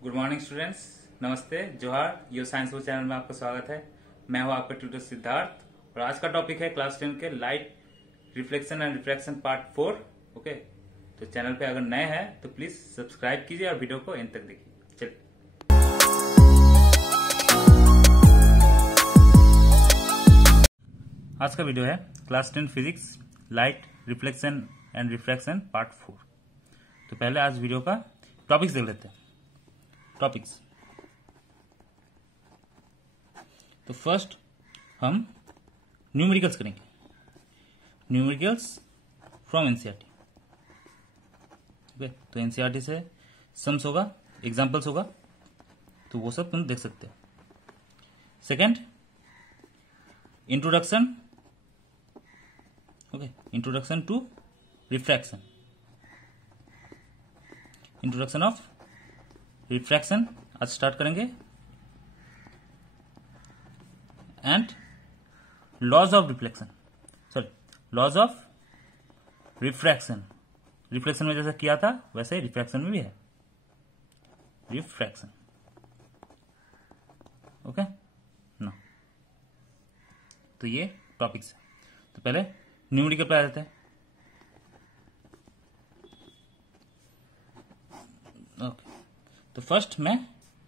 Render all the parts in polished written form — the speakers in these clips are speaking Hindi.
गुड मॉर्निंग स्टूडेंट्स, नमस्ते, जोहार। यो साइंस वो चैनल में आपका स्वागत है। मैं हूं आपका ट्यूटर सिद्धार्थ और आज का टॉपिक है क्लास 10 के light reflection and refraction part 4। Okay, तो चैनल पे अगर नए हैं तो प्लीज सब्सक्राइब कीजिए और वीडियो को एंड तक देखिए। चलिए, आज का वीडियो है class 10 physics light reflection and refraction part 4। तो पहले आज वीडियो का टॉपिक्स देख लेते हैं। टॉपिक्स, तो फर्स्ट हम न्यूमेरिकल्स करेंगे। Numericals from NCERT. ओके, तो एनसीईआरटी से सम्स होगा, एग्जांपल्स होगा, तो वो सब तुम देख सकते हो। Second, introduction. Okay, introduction to refraction, introduction of refraction आज स्टार्ट करेंगे। And laws of reflection, sorry laws of refraction. Reflection में जैसा किया था वैसे रिफ्रैक्शन में भी है, रिफ्रैक्शन। ओके ना, तो ये टॉपिक्स है। तो पहले न्यूमेरिकल पे आ जाते हैं। ओके, तो फर्स्ट मैं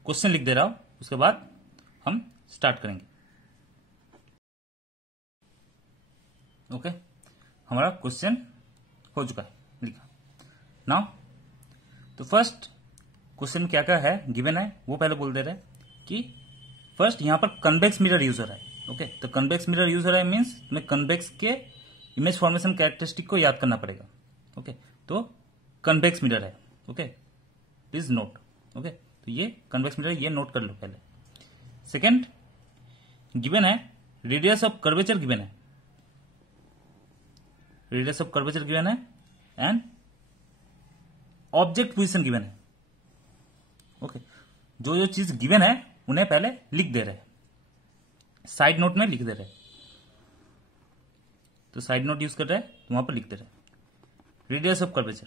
क्वेश्चन लिख दे रहा हूं, उसके बाद हम स्टार्ट करेंगे। ओके, हमारा क्वेश्चन हो चुका है लिखा। नाउ तो फर्स्ट क्वेश्चन क्या क्या है गिवन है वो पहले बोल दे रहे हैं कि फर्स्ट यहां पर कन्वेक्स मिरर यूज हो रहा है। ओके, तो कन्वेक्स मिरर यूज हो रहा है मीन्स तुम्हें कन्वेक्स के इमेज फॉर्मेशन कैरेक्टरिस्टिक को याद करना पड़ेगा। ओके, तो कन्वेक्स मिरर है। Okay, please note. ओके, तो ये कन्वेक्स मिरर, ये नोट कर लो पहले। सेकेंड, गिवन है रेडियस ऑफ कर्वेचर गिवन है, रेडियस ऑफ कर्वेचर गिवन है एंड ऑब्जेक्ट पोजीशन गिवन है। ओके, जो जो चीज गिवन है उन्हें पहले लिख दे रहे हैं, साइड नोट में लिख दे रहे हैं। तो साइड नोट यूज कर रहे हैं तो वहां पर लिख दे रहे हैं रेडियस ऑफ कर्वेचर।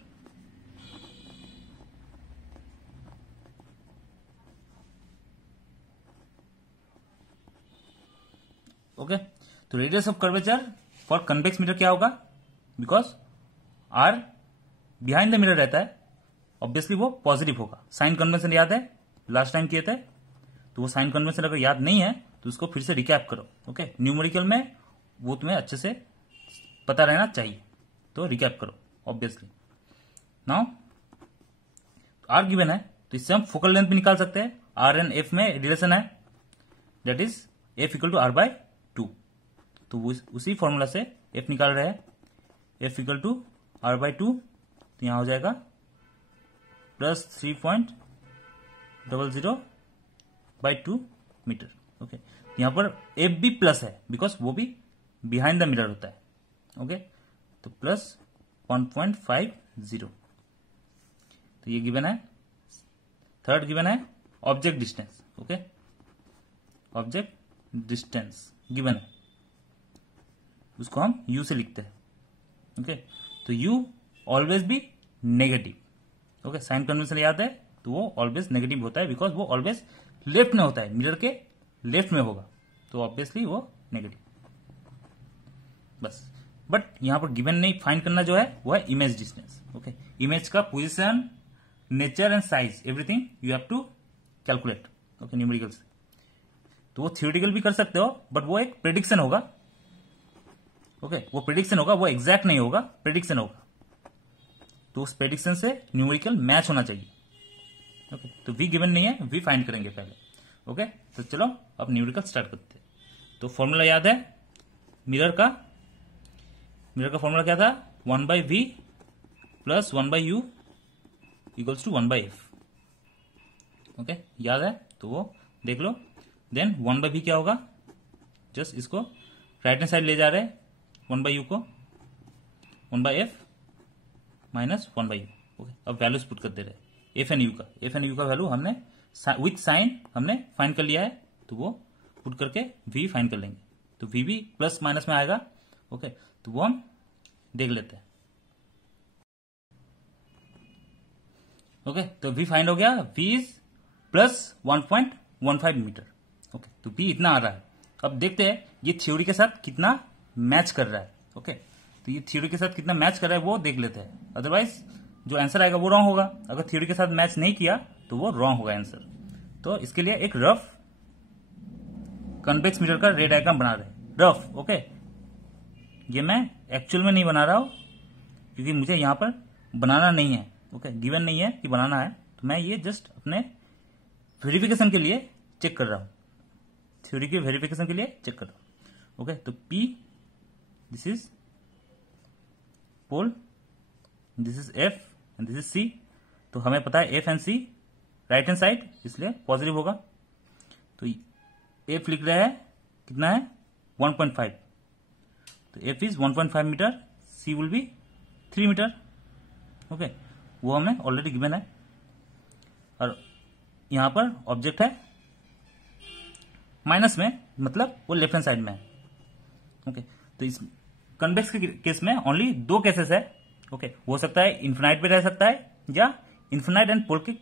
ओके, तो radius of curvature for convex mirror क्या होगा, because R behind the mirror रहता है, ऑब्वियसली वो पॉजिटिव होगा। साइन कन्वेंशन याद है, लास्ट टाइम किए थे, तो वो साइन कन्वेंशन अगर याद नहीं है तो उसको फिर से रिकैप करो। ओके, न्यूमेरिकल में वो तुम्हें अच्छे से पता रहना चाहिए, तो रिकैप करो ऑब्वियसली। नाउ आर गिवन है तो इससे हम फोकल लेंथ भी निकाल सकते हैं। आर एंड एफ में रिलेशन है, that is F equal to R by 2। तो उसी फॉर्मूला से एफ निकाल रहे हैं, F equal to R by 2। तो यहां हो जाएगा प्लस 3.00 बाई 2 मीटर। ओके, यहां पर एफ भी प्लस है बिकॉज वो भी बिहाइंड द मिरर होता है। ओके, तो प्लस 1.50। तो ये गिवन है। थर्ड गिवन है object distance. Okay, object distance given है, उसको हम यू से लिखते हैं। ओके, तो U always be negative. Okay, sign convention याद है तो वो ऑलवेज नेगेटिव होता है बिकॉज वो ऑलवेज लेफ्ट में होता है, मिरर के लेफ्ट में होगा, तो ऑब्वियसली वो नेगेटिव। बस, बट यहां पर गिवन नहीं, फाइंड करना जो है वो है इमेज डिस्टेंस। ओके, इमेज का position, nature and size, everything you have to calculate. Okay, numerical से तो वो थियोरेटिकल भी कर सकते हो, बट वो एक प्रेडिक्शन होगा। ओके, वो प्रेडिक्शन होगा, वो एग्जैक्ट नहीं होगा, प्रेडिक्शन होगा। तो उस प्रेडिक्शन से न्यूमेरिकल मैच होना चाहिए। ओके, तो वी गिवन नहीं है, वी फाइंड करेंगे पहले। ओके, तो चलो अब न्यूमेरिकल स्टार्ट करते हैं। तो फॉर्मूला याद है मिरर का फॉर्मूला क्या था, 1 by V plus 1 by U equals to 1 by F. Okay, याद है तो वो देख लो। देन 1 बाई वी क्या होगा, जस्ट इसको राइट हैंड साइड ले जा रहे हैं, 1 बाई यू को 1 by F minus 1 by you. Okay, अब वैल्यूज पुट कर दे रहे हैं एफ एंड यू का वैल्यू हमने विथ साइन हमने फाइंड कर लिया है, तो वो पुट करके वी फाइंड कर लेंगे। तो वी भी प्लस माइनस में आएगा। ओके, तो वो हम देख लेते हैं। ओके, तो वी फाइंड हो गया, V is plus 1.15 metre. Okay, तो बी इतना आ रहा है। अब देखते हैं ये थ्योरी के साथ कितना मैच कर रहा है। ओके, तो ये थ्योरी के साथ कितना मैच कर रहा है वो देख लेते हैं, अदरवाइज जो आंसर आएगा वो रॉन्ग होगा। अगर थ्योरी के साथ मैच नहीं किया तो वो रॉन्ग होगा आंसर। तो इसके लिए एक रफ कन्वेक्स मीटर का रे डायग्राम बना रहे हैं, रफ। ओके, ये मैं एक्चुअल में नहीं बना रहा हूं क्योंकि मुझे यहां पर बनाना नहीं है। ओके, गिवन नहीं है कि बनाना है, तो मैं ये जस्ट अपने वेरिफिकेशन के लिए चेक कर रहा हूं, थ्योरी के वेरिफिकेशन के लिए चेक कर रहा हूं। ओके, तो P, this is pole, this is F and this is C। तो हमें पता है F and C right hand side, इसलिए पॉजिटिव होगा। तो F लिख रहा है कितना है 1.5, तो F is 1.5 metre, C will be 3 metre. Okay, वो हमें ऑलरेडी गिवन है। और यहां पर ऑब्जेक्ट है माइनस में, मतलब वो लेफ्ट हैंड साइड में है। ओके, तो इस कन्वेक्स के केस में ओनली दो केसेस है। ओके, हो सकता है इन्फिनाइट पे रह सकता है या इन्फिनाइट एंड पोल के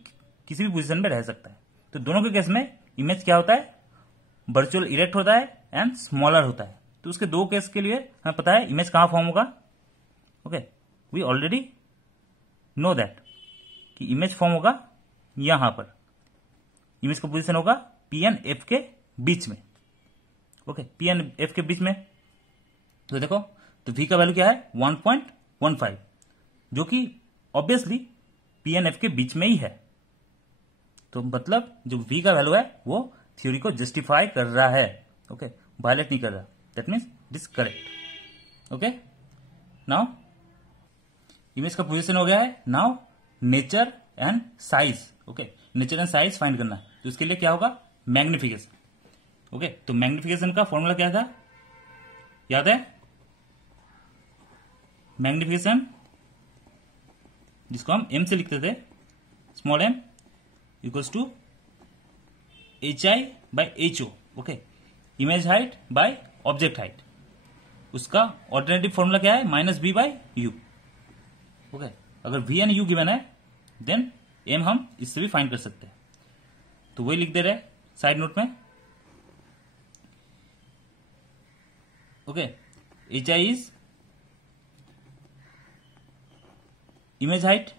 किसी भी पोजीशन में रह सकता है। तो दोनों के केस में इमेज क्या होता है, वर्चुअल इरेक्ट होता है एंड स्मॉलर होता है। तो उसके दो केस के लिए हमें पता है इमेज कहां फॉर्म होगा। Okay, we already know that कि इमेज फॉर्म होगा यहां पर, इमेज का पोजीशन होगा P एंड F के बीच में। ओके, P एंड F के बीच में। तो देखो, तो V का वैल्यू क्या है 1.15, जो कि ऑब्वियसली P एंड F के बीच में ही है। तो मतलब जो V का वैल्यू है वो थ्योरी को जस्टिफाई कर रहा है। ओके, वायलेट नहीं कर रहा। That means it is correct. Okay, now image का पोजीशन हो गया है। Now nature and size. Okay, nature and size find करना है, तो इसके लिए क्या होगा, मैग्निफिकेशन। ओके, तो मैग्निफिकेशन का फॉर्मूला क्या था, याद है, मैग्निफिकेशन जिसको हम m से लिखते थे, small m equals to HI/HO। Okay, image height by object height. उसका ऑल्टरनेटिव फॉर्मूला क्या है, -b/u। ओके, अगर v एंड u गिवन है देन m हम इससे भी फाइंड कर सकते हैं। तो वही लिख दे रहे साइड नोट में। Okay, HI is image height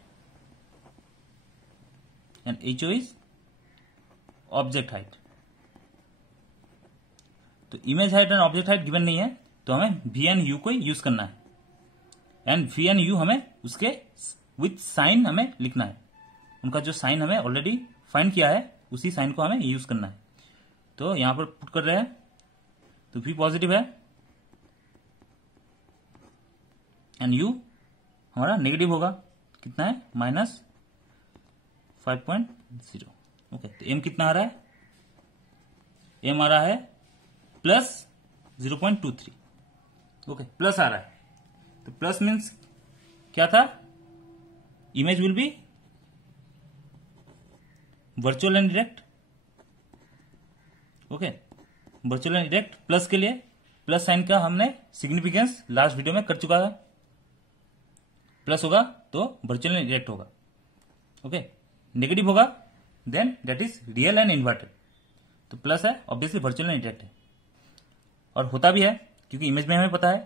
and HO is object height. तो image height and object height given नहीं है, तो हमें V एंड U को यूज करना है, एंड V एंड U हमें उसके विथ साइन हमें लिखना है। उनका जो साइन हमें ऑलरेडी फाइंड किया है उसी साइन को हमें यूज करना है। तो यहां पर पुट कर रहे हैं, तो V पॉजिटिव है एंड U हमारा नेगेटिव होगा। कितना है, -5.0। ओके, तो M कितना आ रहा है, M आ रहा है +0.23। ओके, प्लस आ रहा है। तो प्लस मीन्स क्या था, image will be virtual and direct. Okay, virtual and direct. Plus के लिए प्लस साइन का हमने सिग्निफिकेंस लास्ट वीडियो में कर चुका था। प्लस होगा तो वर्चुअल एंड डायरेक्ट होगा। ओके, नेगेटिव होगा then that is real and inverted. तो प्लस है ऑब्वियसली वर्चुअल एंड डायरेक्ट है, और होता भी है क्योंकि इमेज में हमें पता है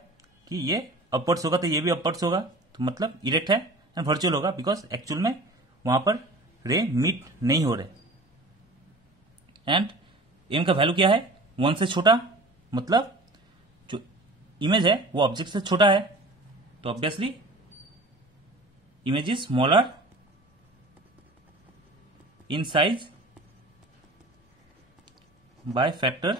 कि ये अपवर्ड्स होगा तो ये भी अपवर्ड्स होगा, तो मतलब इरेक्ट है एंड वर्चुअल होगा, बिकॉज एक्चुअल में वहां पर रे मीट नहीं हो रहे। एंड m का वैल्यू क्या है, 1 से छोटा, मतलब जो इमेज है वो ऑब्जेक्ट से छोटा है, तो obviously image is smaller in size by factor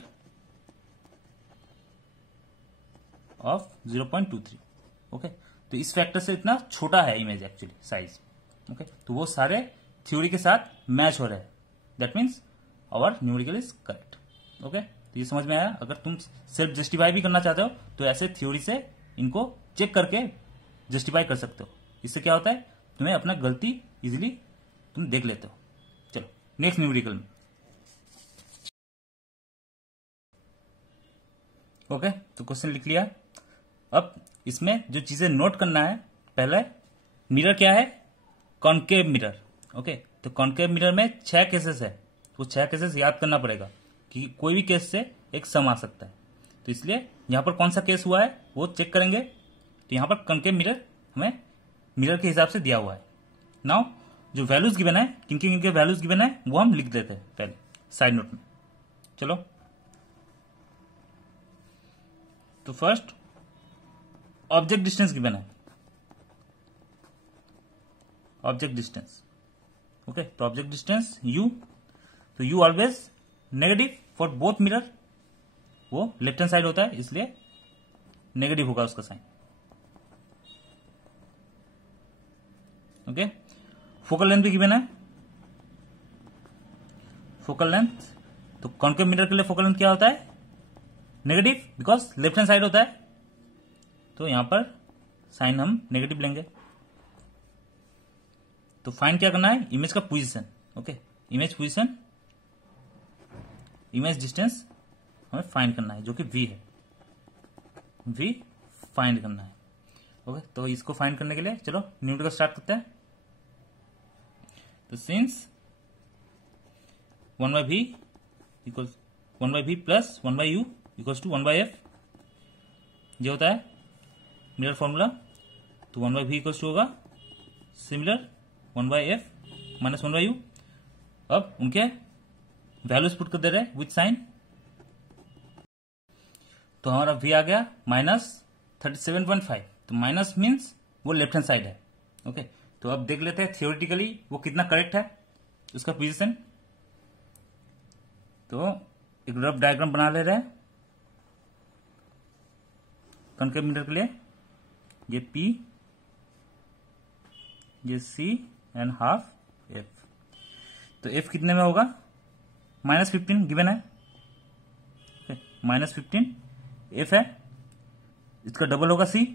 of 0.23। Okay, तो इस फैक्टर से इतना छोटा है इमेज एक्चुअली साइज। ओके, तो वो सारे थ्योरी के साथ मैच हो रहे हैं। That means our numerical is correct. Okay, तो ये समझ में आया। अगर तुम सेल्फ जस्टिफाई भी करना चाहते हो तो ऐसे थ्योरी से इनको चेक करके जस्टिफाई कर सकते हो। इससे क्या होता है, तुम्हें अपना गलती इजिली तुम देख लेते हो। चलो नेक्स्ट न्यूमेरिकल में। ओके, तो क्वेश्चन लिख लिया। अब इसमें जो चीजें नोट करना है, पहले मिरर क्या है, कॉन्केव मिरर। ओके, तो कॉन्केव मिरर में 6 केसेस है। वो 6 केसेस याद करना पड़ेगा कि कोई भी केस से एक सम आ सकता है। तो इसलिए यहां पर कौन सा केस हुआ है वो चेक करेंगे। तो यहां पर कनकेव मिरर हमें मिरर के हिसाब से दिया हुआ है। नाउ जो वैल्यूज गिवन है, किन किन के वैल्यूज गिवन है वो हम लिख देते हैं पहले साइड नोट में। चलो, तो फर्स्ट ऑब्जेक्ट डिस्टेंस गिवन है, ऑब्जेक्ट डिस्टेंस। ओके, तो ऑब्जेक्ट डिस्टेंस u, तो u always negative for both mirror, वो लेफ्ट हैंड साइड होता है इसलिए नेगेटिव होगा उसका साइन। ओके, फोकल लेंथ भी गिवन है, फोकल लेंथ, तो कॉन्केव मिरर के लिए फोकल लेंथ क्या होता है, negative, because left hand side होता है, तो यहां पर साइन हम नेगेटिव लेंगे। तो फाइंड क्या करना है, इमेज का position. Okay, image position, image distance हमें फाइंड करना है जो कि v है, v फाइंड करना है। ओके, तो इसको फाइंड करने के लिए चलो न्यूमेरिकल स्टार्ट करते हैं। तो since 1/v equals 1/v plus 1/u equals to 1/f, ये होता है मिरर फॉर्मूला। तो 1/v इक्वल्स टू होगा सिमिलर 1/f माइनस 1/u। अब उनके वैल्यूज पुट कर दे रहे हैं विथ साइन। तो हमारा v आ गया -37.5। तो माइनस मीन्स वो लेफ्ट हैंड साइड है। ओके, तो अब देख लेते हैं थियोरेटिकली वो कितना करेक्ट है उसका पोजीशन। तो एक रफ डायग्राम बना ले रहे हैं कनकेव मिरर के लिए। ये P, ये C एंड हाफ F। तो F कितने में होगा, -15 गिवन है, -15 F है, इसका डबल होगा C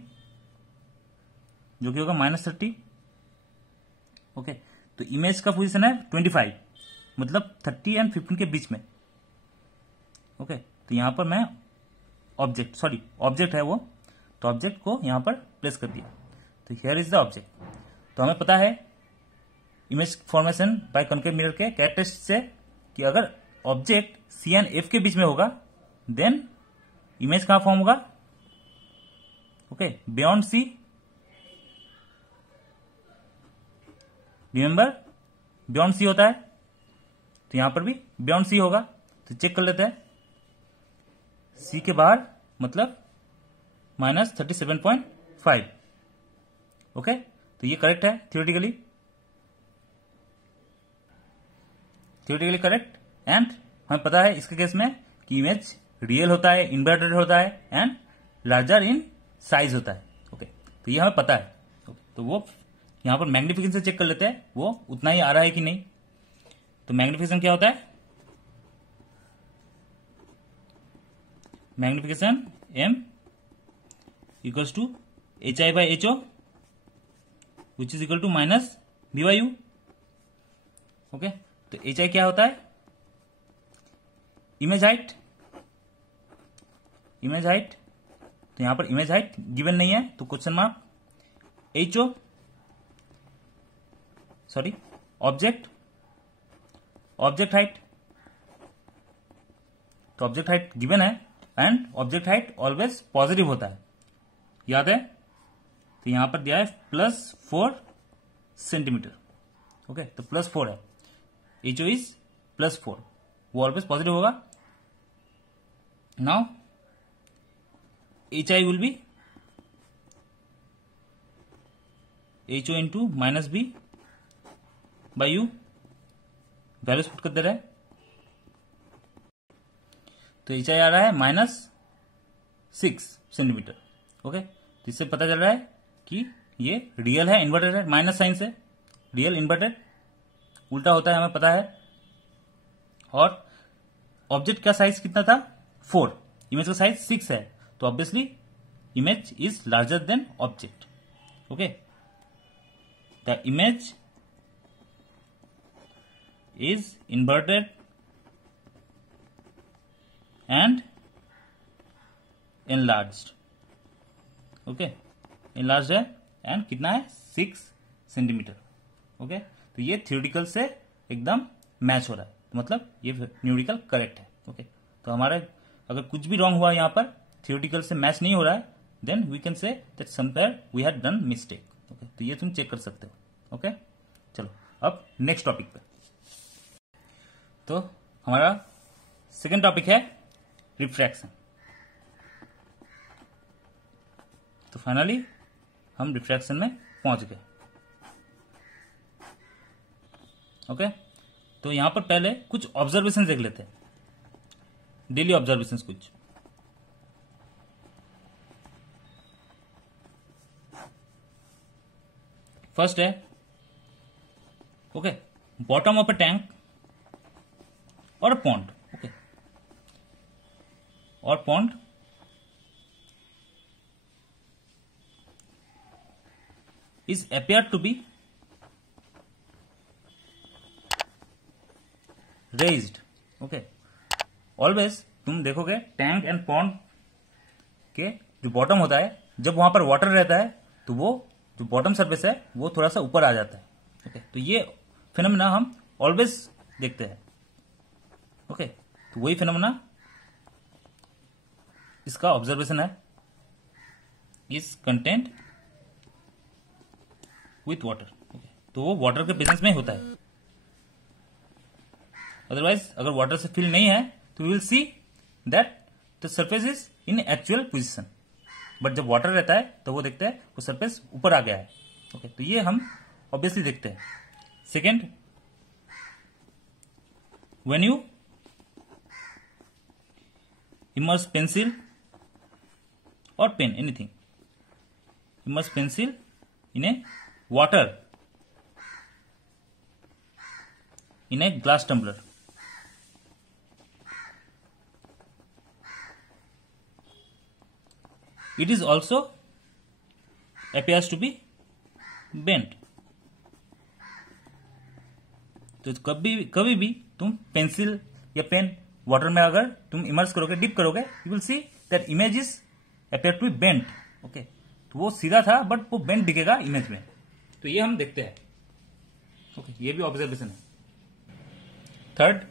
जो कि होगा -30। ओके, तो इमेज का पोजीशन है 25, मतलब 30 एंड 15 के बीच में। ओके, तो यहां पर मैं ऑब्जेक्ट है वो, तो ऑब्जेक्ट को यहां पर प्लेस कर दिया। तो हियर इज द ऑब्जेक्ट। तो हमें पता है image formation by concave mirror के कैरेक्टरिस्टिक से कि अगर ऑब्जेक्ट C एंड F के बीच में होगा देन इमेज कहां फॉर्म होगा, okay, beyond C। Remember beyond C होता है, तो यहां पर भी बियॉन्ड C होगा। तो चेक कर लेते हैं, C के बाहर मतलब -37.5। ओके, तो ये करेक्ट है थियोरेटिकली करेक्ट। एंड हमें पता है इसके केस में कि इमेज रियल होता है, इन्वर्टेड होता है एंड लार्जर इन साइज होता है। ओके, तो ये हमें पता है। तो वो यहां पर मैग्निफिकेशन से चेक कर लेते हैं वो उतना ही आ रहा है कि नहीं। तो मैग्निफिकेशन क्या होता है, magnification M equals to HI/HO which is equal to -V/U। Okay, तो HI क्या होता है, इमेज हाइट। तो यहां पर इमेज हाइट गिवन नहीं है, तो question mark. HO object height, तो ऑब्जेक्ट हाइट गिवन है and object height always positive होता है, याद है। तो यहां पर दिया है +4 सेंटीमीटर। ओके, तो +4 है, HO इज +4, वो ऑलवेज पॉजिटिव होगा। Now HI will be HO into -V/U, values put कर दे रहे हैं। तो HI आ रहा है -6 सेंटीमीटर। ओके, तो इससे पता चल रहा है कि ये रियल है, इन्वर्टेड है, माइनस साइन से रियल इन्वर्टेड उल्टा होता है, हमें पता है। और ऑब्जेक्ट का साइज कितना था, 4, इमेज का साइज 6 है, तो obviously image is larger than object. Okay, the image is inverted and enlarged। Okay, enlarged है एंड कितना है, 6 सेंटीमीटर। ओके, तो ये थ्योरेटिकल से एकदम मैच हो रहा है। तो मतलब ये न्यूमेरिकल करेक्ट है। ओके, तो हमारा अगर कुछ भी रॉन्ग हुआ यहाँ पर, थियोरिटिकल से मैच नहीं हो रहा है, then we can say that somewhere we have done mistake. Okay, तो ये तुम चेक कर सकते हो। ओके, चलो अब नेक्स्ट टॉपिक पे। तो हमारा सेकेंड टॉपिक है रिफ्रैक्शन। तो फाइनली हम रिफ्रैक्शन में पहुंच गए। ओके, तो यहां पर पहले कुछ ऑब्जर्वेशन देख लेते हैं, डेली ऑब्जर्वेशन कुछ। फर्स्ट है, okay, bottom of a tank और अ पॉन्ड। ओके, और pond is appear to be raised. Okay, always तुम देखोगे टैंक एंड पॉन्ड के जो बॉटम होता है, जब वहां पर वाटर रहता है तो वो जो बॉटम सरफेस है वो थोड़ा सा ऊपर आ जाता है। ओके, तो ये फिनोमेना हम ऑलवेज देखते हैं। ओके, तो वही फिनोमेना इसका ऑब्जर्वेशन है, is content with water. Okay, तो वो वाटर के प्रेजेंस में होता है। अदरवाइज अगर वाटर से फिल नहीं है तो will see that the surface is in actual position, but जब वाटर रहता है तो वो देखते हैं वो सरफेस ऊपर आ गया है। ओके, तो ये हम ऑब्वियसली देखते हैं। Second, when you immerse pencil or pen, anything, immerse pencil in a water in a glass tumbler, it is also appears to be bent। तो कभी भी तुम पेंसिल या पेन वाटर में अगर तुम इमर्स करोगे, डिप करोगे, you will see that image is appear to be bent. Okay, तो वो सीधा था बट वो बेंट दिखेगा इमेज में, तो ये हम देखते हैं। ओके, ये भी ऑब्जर्वेशन है। Third,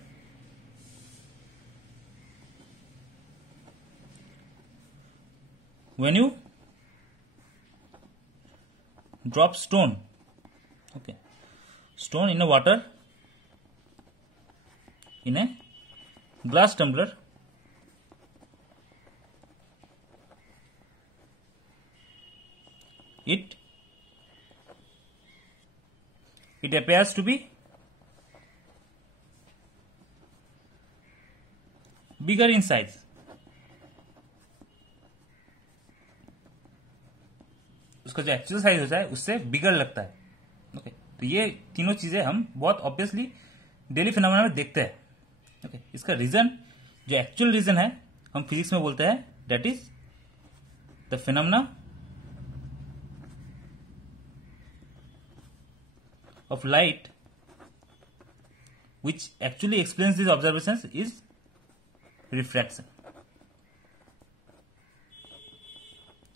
when you drop stone, okay, stone in a water in a glass tumbler, it appears to be bigger in size। उसका जो एक्चुअल साइज होता है उससे बिगर लगता है। ओके, तो ये तीनों चीजें हम बहुत ऑब्वियसली डेली फिनोमेना में देखते हैं। ओके, इसका रीजन जो एक्चुअल रीजन है हम फिजिक्स में बोलते हैं, that is the phenomena of light which actually explains this observations is refraction.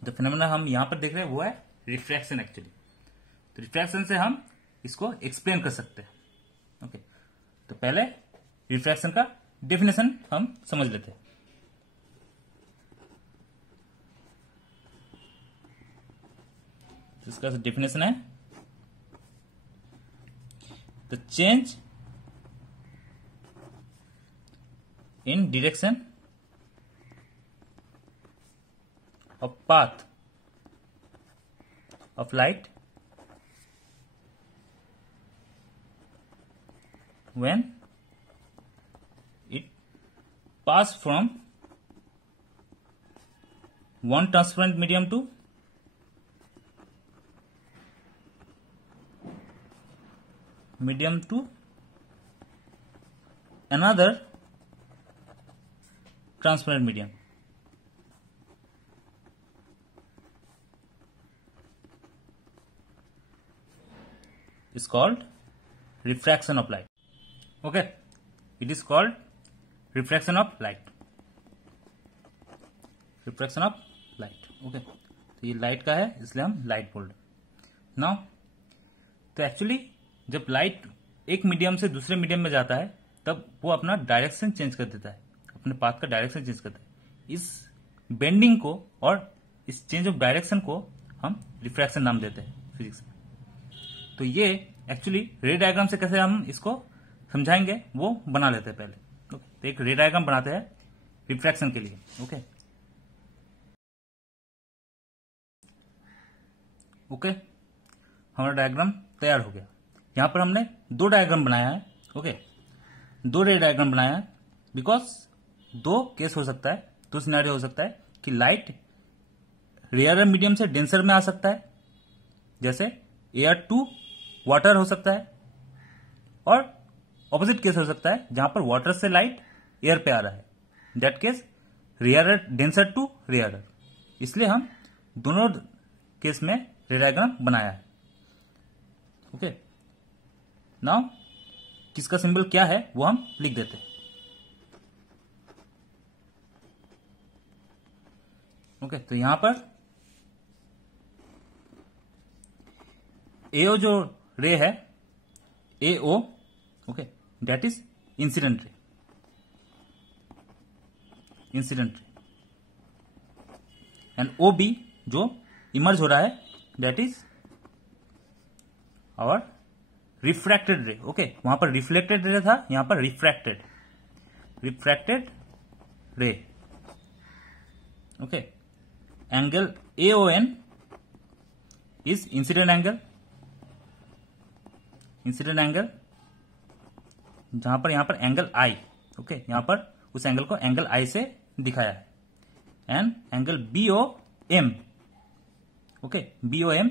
जो फिनोमेना हम यहां पर देख रहे हैं वो है रिफ्रैक्शन एक्चुअली। तो रिफ्रैक्शन से हम इसको एक्सप्लेन कर सकते हैं। ओके, तो पहले रिफ्रैक्शन का डेफिनेशन हम समझ लेते हैं। तो इसका डेफिनेशन है the change in direction of path of light when it pass from one transparent medium to another transparent medium is called refraction of light। Okay, it is called refraction of light. Refraction of light. Okay, तो ये लाइट का है इसलिए हम लाइट बोल रहे। नाउ तो एक्चुअली जब लाइट एक मीडियम से दूसरे मीडियम में जाता है तब वो अपना डायरेक्शन चेंज कर देता है, अपने पाथ का डायरेक्शन चेंज करता है। इस बेंडिंग को और इस चेंज ऑफ डायरेक्शन को हम रिफ्रैक्शन नाम देते हैं फिजिक्स में। तो ये एक्चुअली रे डायग्राम से कैसे हम इसको समझाएंगे वो बना लेते हैं पहले। ओके, तो एक रे डायग्राम बनाते हैं रिफ्रैक्शन के लिए। ओके ओके, हमारा डायग्राम तैयार हो गया। यहां पर हमने दो डायग्राम बनाया है। ओके, दो रे डायग्राम बनाया है बिकॉज दो केस हो सकता है, दो सिनेरियो हो सकता है कि लाइट रेयर मीडियम से डेंसर में आ सकता है, जैसे एयर टू वाटर हो सकता है, और ऑपोजिट केस हो सकता है जहां पर वाटर से लाइट एयर पे आ रहा है, that case rare denser to rare. इसलिए हम दोनों केस में रे डायग्राम बनाया है। ओके, नाउ किसका सिंबल क्या है वो हम लिख देते हैं। ओके, तो यहां पर एओ जो रे है, AO, okay, that is incident ray, incident ray. And O B जो इमर्ज हो रहा है, that is our refracted ray. Okay, वहां पर रिफ्लेक्टेड रे था, यहां पर refracted ray. Okay, angle AON is incident angle, जहां पर यहां पर एंगल I, ओके, यहां पर उस एंगल को एंगल I से दिखाया है। And angle BOM, okay, BOM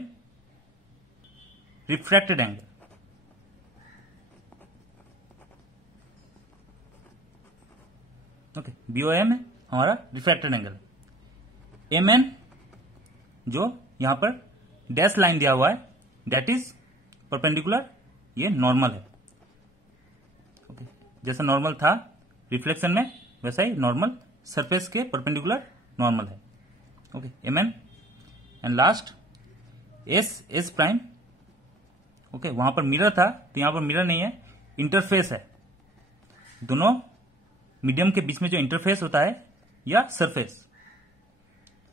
refracted angle. Okay, BOM है हमारा रिफ्रैक्टेड एंगल। MN जो यहां पर डैश लाइन दिया हुआ है, दैट इज परपेंडिकुलर, ये नॉर्मल है। ओके, जैसा नॉर्मल था रिफ्लेक्शन में वैसा ही नॉर्मल सरफेस के परपेंडिकुलर नॉर्मल है। Okay, MN। And last S prime. Okay, वहां पर मिरर था तो यहां पर मिरर नहीं है, इंटरफेस है। दोनों मीडियम के बीच में जो इंटरफेस होता है या सरफेस,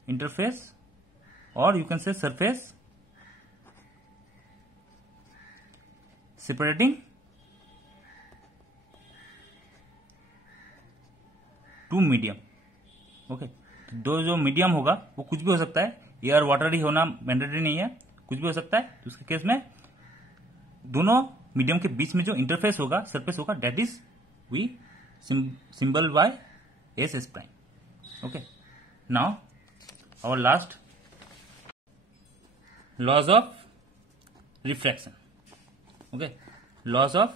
इंटरफेस और you can say surface separating two medium. Okay, दो जो मीडियम होगा वो कुछ भी हो सकता है, एयर वाटर ही होना मैंडेटरी नहीं है, कुछ भी हो सकता है। तो उसके केस में दोनों मीडियम के बीच में जो इंटरफेस होगा, सरफेस होगा, that is we symbol by S prime. Okay, now our last laws of refraction। okay, laws of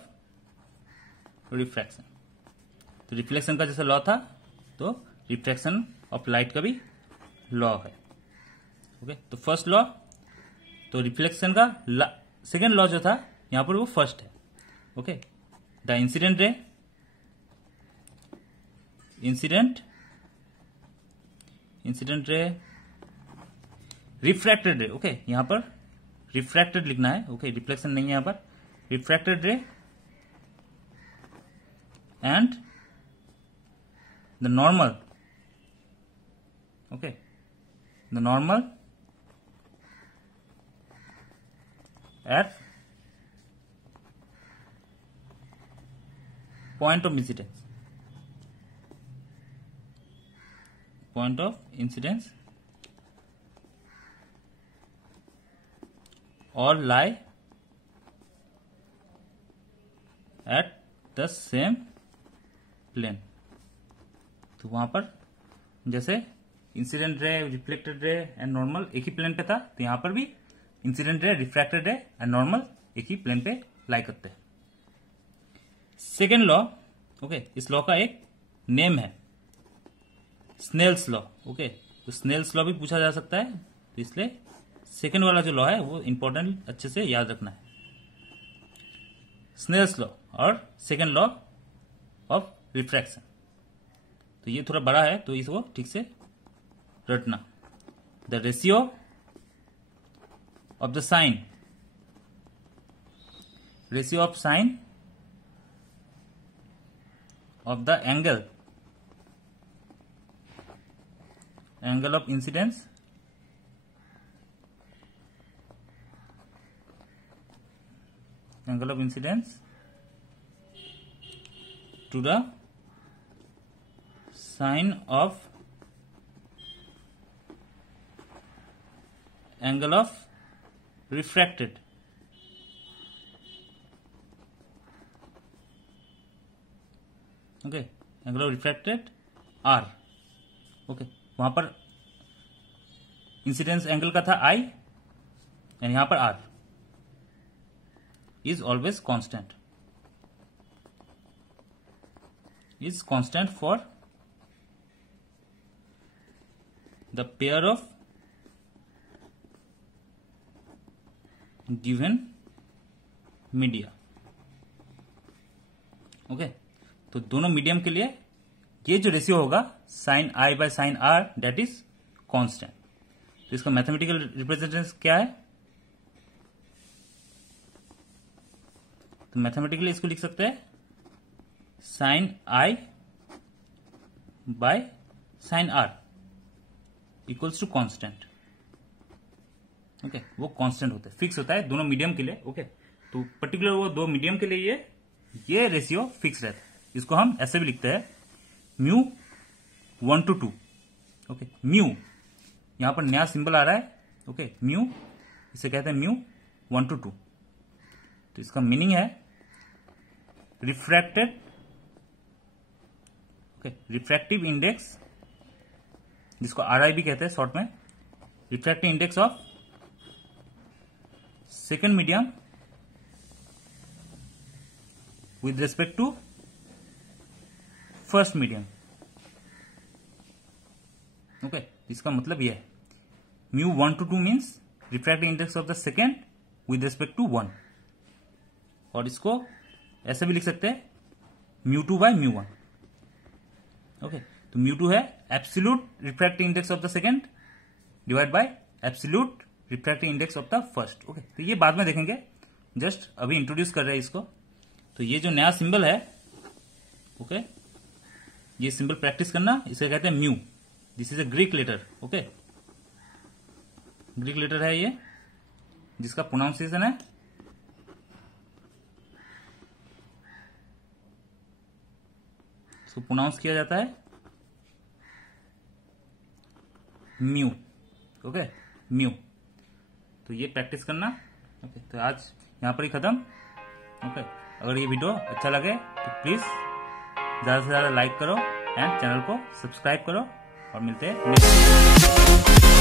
refraction। तो रिफ्लेक्शन का जैसा लॉ था तो रिफ्रैक्शन ऑफ लाइट का भी लॉ है। ओके, तो फर्स्ट लॉ, तो रिफ्लेक्शन का सेकेंड लॉ जो था यहां पर वो फर्स्ट है। Okay, the incident ray, incident रे, रिफ्रैक्टेड रे। ओके, यहां पर रिफ्रैक्टेड लिखना है। ओके, रिफ्लेक्शन नहीं है यहां पर, रिफ्रैक्टेड रे and the normal. Okay, the normal at point of incidence, point of incidence और lie at the same plane। तो वहां पर जैसे incident ray, reflected ray and normal एक ही प्लेन पे था, तो यहां पर भी इंसिडेंट रे, रिफ्रैक्टेड रे एंड नॉर्मल एक ही प्लेन पे लाई करते हैं। सेकेंड लॉ, ओके, इस लॉ का एक नेम है स्नेल्स लॉ। ओके, तो स्नेल्स लॉ भी पूछा जा सकता है, तो इसलिए सेकेंड वाला जो लॉ है वो इंपॉर्टेंट, अच्छे से याद रखना है। स्नेल्स लॉ और सेकेंड लॉ ऑफ रिफ्रैक्शन। तो ये थोड़ा बड़ा है तो इसको ठीक से रटना। The ratio of the sine, ratio of sine of the angle of incidence to the sine of angle of refracted. Okay, angle of refracted R. Okay, वहां पर इंसिडेंस एंगल का था आई एंड यहां पर R is always constant, for the pair of given media. Okay, तो दोनों मीडियम के लिए ये जो रेशियो होगा sine I by sine R that is constant. तो इसका मैथमेटिकल रिप्रेजेंटेशन क्या है? तो मैथमेटिकली इसको लिख सकते हैं sine I by sine R equals to constant. Okay, वो कांस्टेंट होता है, फिक्स होता है दोनों मीडियम के लिए. ओके, तो पर्टिकुलर वो दो मीडियम के लिए ये रेशियो फिक्स रहता है. इसको हम ऐसे भी लिखते हैं म्यू 1 to 2. ओके, म्यू यहां पर नया सिंबल आ रहा है. ओके, म्यू इसे कहते हैं म्यू 1 to 2. तो इसका मीनिंग है रिफ्रैक्टेड, ओके, रिफ्रैक्टिव इंडेक्स, जिसको आरआई भी कहते हैं शॉर्ट में, refractive index of second medium with respect to first medium. Okay, इसका मतलब यह है mu 1 to 2 means refractive index of the second with respect to 1. और इसको ऐसे भी लिख सकते हैं म्यू 2 बाय म्यू 1. ओके, तो म्यू 2 है absolute refractive index of the second divide by absolute refractive index of the first. Okay, तो ये बाद में देखेंगे, जस्ट अभी इंट्रोड्यूस कर रहे हैं इसको. तो ये जो नया सिंबल है, ओके, ये सिंबल प्रैक्टिस करना, इसे कहते हैं mu. This is a Greek letter. Okay, Greek letter है ये, जिसका प्रोनाउंसिएशन है इसको प्रोनाउंस किया जाता है म्यू. Okay, mu. तो ये प्रैक्टिस करना. ओके, तो आज यहां पर ही खत्म. ओके, अगर ये वीडियो अच्छा लगे तो प्लीज ज्यादा से ज्यादा लाइक करो एंड चैनल को सब्सक्राइब करो और मिलते हैं नेक्स्ट